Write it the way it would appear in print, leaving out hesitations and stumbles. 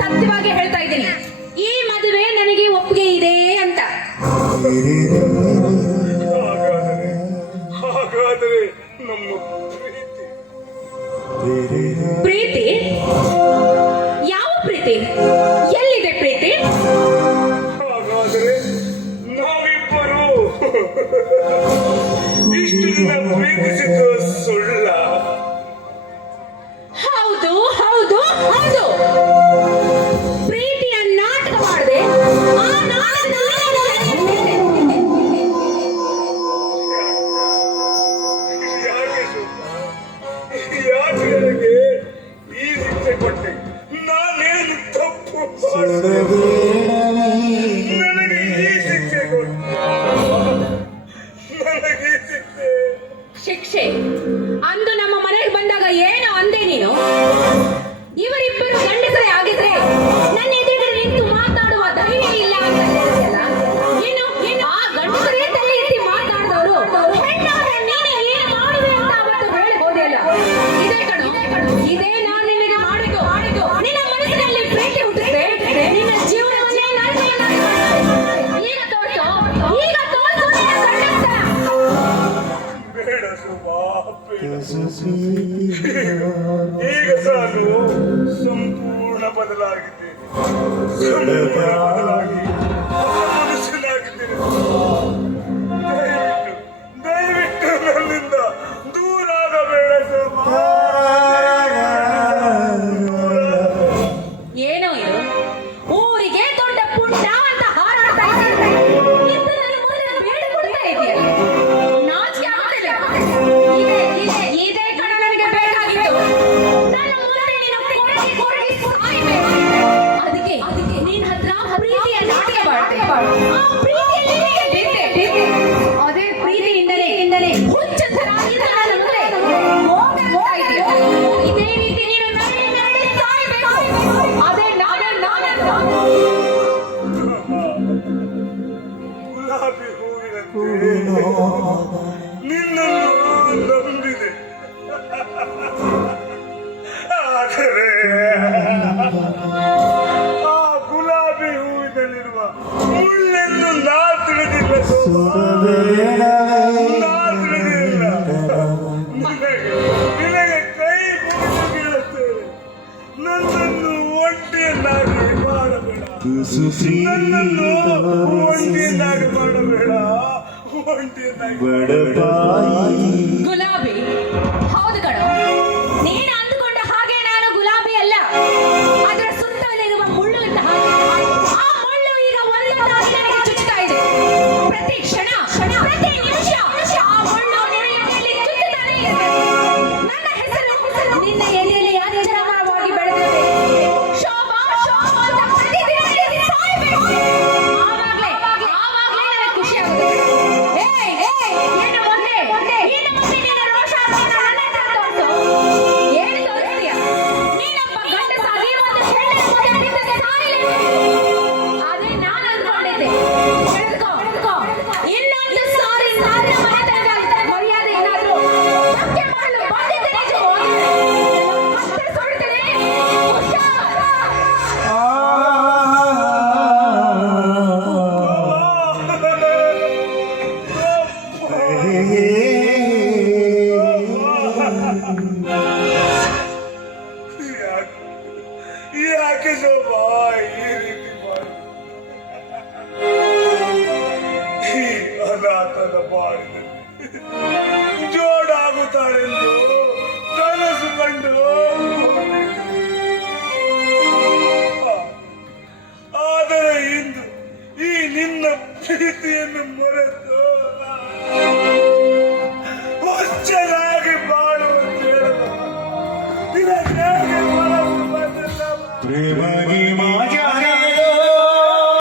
ಸತ್ಯವಾಗಿ ಹೇಳ್ತಾ ಇದ್ದೀನಿ, ಈ ಮದುವೆ ನನಗೆ ಒಪ್ಪಿಗೆ ಇದೆ ಅಂತ. ಹಾಗಾದರೆ ನಮ್ಮ ಪ್ರೀತಿ? ಯಾವ ಪ್ರೀತಿ? ಎಲ್ಲಿದೆ ಪ್ರೀತಿ? ಹಾಗಾದರೆ ನಾವಿಬ್ಬರು ಇಷ್ಟು ದಿನ ಪ್ರೀತಿಸಿದ್ದು ಸುಳ್ಳ? ಹೌದು ಹೌದು ಹೌದು, ಪ್ರೀತಿಯ ನಾಟಕ ಮಾಡಿದೆ. ಆ ಯಾಕೆ ನನಗೆ ಈ ಶಿಕ್ಷೆ ಕೊಟ್ಟೆ? ನಾನೇನು ತಪ್ಪು ಮಾಡಿದೆ? ನನಗೆ ಈ ಶಿಕ್ಷೆ ಕೊಟ್ಟೆ. ನನಗೆ ಈ ಶಿಕ್ಷೆ. ಶಿಕ್ಷೆ ಅಂದು ನಮ್ಮ ಮನೆಗೆ ಬಂದಾಗ ಏನು ಅಂದೆ ನೀನು? ಇವರಿಬ್ಬರು ಗಂಡಸರೇ ಆಗಿದ್ರೆ ನನ್ನ ಎದುರುಗಡೆ ನಿಂತು ಮಾತಾಡುವ ಧೈರ್ಯ ಇಲ್ಲ ಅಂತ ಹೇಳ್ತೀಯಲ್ಲ. ಏನು ಆ ಗಂಡಸರೇ ತಲೆ ಎತ್ತಿ ಮಾತಾಡಿದವರು ಹೆಣ್ಣಾದ ನೀನೇ ಏನು ಮಾಡಿದೆ ಅಂತ ಅವತ್ತು ಹೇಳಬಹುದಿಲ್ಲ. ಇದೇ ಕಣು, ಇದೇ ನಾನು ನಿನಗೆ ಮಾಡಿದ್ದು. ನಿನ್ನ ಮನಸ್ಸಿನಲ್ಲಿ ಪ್ರೀತಿ ಹುಟ್ಟಿದ್ರೆ ನಿನ್ನ ಜೀವನವನ್ನೇ ಈಗ ತೋರಿಸು ನಿನ್ನ ಗಂಡಸರ. ಬೇಡ ಸುಮಾ, ಈಗ ನಾನು ಸಂಪೂರ್ಣ ಬದಲಾಗಿದ್ದೇನೆ. ಬದಲಾಗಿ ಮನುಷ್ಯನಾಗಿದ್ದೇನೆ. ದಯವಿಟ್ಟು ನನ್ನಿಂದ ದೂರ ಆಗಬೇಡ ಸುಮಾ. ಏನೋ ಇದು ಊರಿಗೆ ದೊಡ್ಡ ಪುಟ್ಟ ಅಂತ ಹಾರಾಡ್ತಾ ಇದ್ದಾರೆ. ಬೇಡಿಕೊಡ್ತಾ ಇದೆಯಲ್ಲ, ನಾಚಿಕೆ ಆಗ್ತಿಲ್ಲ. ಇದೇ ಕಣ ನನಗೆ ಬೇಕಾಗಿತ್ತು. ನನ್ನ ಮುಂದೆ ನೀನು ಕೊರಗಿ ಸಾಯ್ಬೇಕು. ಅದಕ್ಕೆ ನಿನ್ನ ಹತ್ರ ಪ್ರೀತಿಯ ನಾಟ್ಯ ಮಾಡ್ತೆ. ಆ ಪ್ರೀತಿಯಲ್ಲಿ ಅದೇ ಪ್ರೀತಿಯಿಂದಲೇ ಹುಚ್ಚ ಥರ ಇದೆ ನನ್ನ ಮುಂದೆ ಹೋಗ್ತಾ ಇದೆಯಾ? ಇದೇ ರೀತಿ ನೀನು ನನ್ನಲ್ಲಿ ಸಾಯ್ಬೇಕು. ಅದೇ ನಾನೇ. ಗುಲಾಬಿ ಹೂವಿನಂತೆ ನಿನ್ನನ್ನು ನಂಬಿದೆ. ಆದರೆ ಆ ಗುಲಾಬಿ ಹೂವಿನಲ್ಲಿರುವ ಮುಳ್ಳೆಂದು ನಾ ತಿಳಿದಿಲ್ಲ ಸೋಮಾ. ನಾ ತಿಳಿದಿಲ್ಲ. ನಿನಗೆ ಕೈ ಮುಗಿದು ಬೀಳುತ್ತೇನೆ. ನನ್ನನ್ನು ಒಂಟಿಯನ್ನಾಗಿ ಮಾಡಬೇಡ. ನನ್ನನ್ನು ಒಂಟಿಯನ್ನಾಗಿ ಮಾಡಬೇಡ. ಒಂಟಿಯನ್ನಾಗಿ ಗುಲಾಬಿ? ಹೌದು ಕಣ, ನೀನು ಅಂದುಕೊಂಡ ಹಾಗೆ ನಾನು ಗುಲಾಬಿ ಅಲ್ಲ. ಅದರ ಸುತ್ತಲಿರುವ ಮುಳ್ಳು ಇದ್ದ ಹಾಗೆ. ಆ ಮುಳ್ಳು ಈಗ ಒಂದೊಂದಾಗಿ ನನಗೆ ಚುಚ್ಚುತ್ತಾ ಇದೆ. ಪ್ರತಿ ಕ್ಷಣ ಪ್ರತಿ ನಿಮಿಷ ಆ ಮುಳ್ಳು ಎದೆಯಲ್ಲಿ ಚುಚ್ಚುತ್ತಾನೆ ಇದೆ. ನನ್ನ ಹೆಸರು ನಿನ್ನ ಎದೆಯಲ್ಲಿ ಅಚ್ಚರವಾಗಿ ಬೆಳೆದಿದೆ. ಶೋಭಾ ಅಂತ ಪ್ರತಿದಿನ ನೀನು ಸಾಯ್ಬೇಕು. ಆವಾಗ್ಲೇ ನನಗೆ ಖುಷಿ ಆಗುತ್ತೆ. ಏನು ಒಂದೇ ನಿನ್ನ ರೋಷ ನನ್ನ ಹತ್ರ ತೋರಿಸು. ಏನು ತೋರಿಸ್ತೀಯ? ನೀನೊಬ್ಬ ಗಂಡಸಾಗಿ ಒಂದು ಹೆಣ್ಣಿನ ಮುಂದೆ ನಿಂತು ಸಾಯಲಿ. ಅದೇ ನಾನು ಅಂದ್ಕೊಂಡಿದ್ದೆ. ತಿಳಿದುಕೋ, ಇನ್ನೊಂದು ಸಾರಿ ನನ್ನ ಮನೆತನದ ಮರ್ಯಾದೆ ಏನಾದ್ರೂ ಧಕ್ಕೆ ಮಾಡಲು ಬಂದಿದ್ದೆ ನಿಜವೋ? ಮತ್ತೆ ಸುಡ್ತೀನಿ. ಯಾಕೆ ಶೋಭಾ ಈ ರೀತಿ ಮಾಡಿ? ಈ ಅನಾಥನ ಬಾಳಿನಲ್ಲಿ ಜೋಡಾಗುತ್ತಾರೆಂದು ಕನಸು ಕಂಡು ಆದರೆ ಇಂದು ಈ ನಿನ್ನ ಪ್ರೀತಿಯನ್ನು ಮರೆತು ಹುಚ್ಚನಾಗಿ ಬಾಳುವಂತೆ ಹೇಳಲು ನಿನಗೆ ಮನಸ್ಸು ಬಂದಿಲ್ಲ.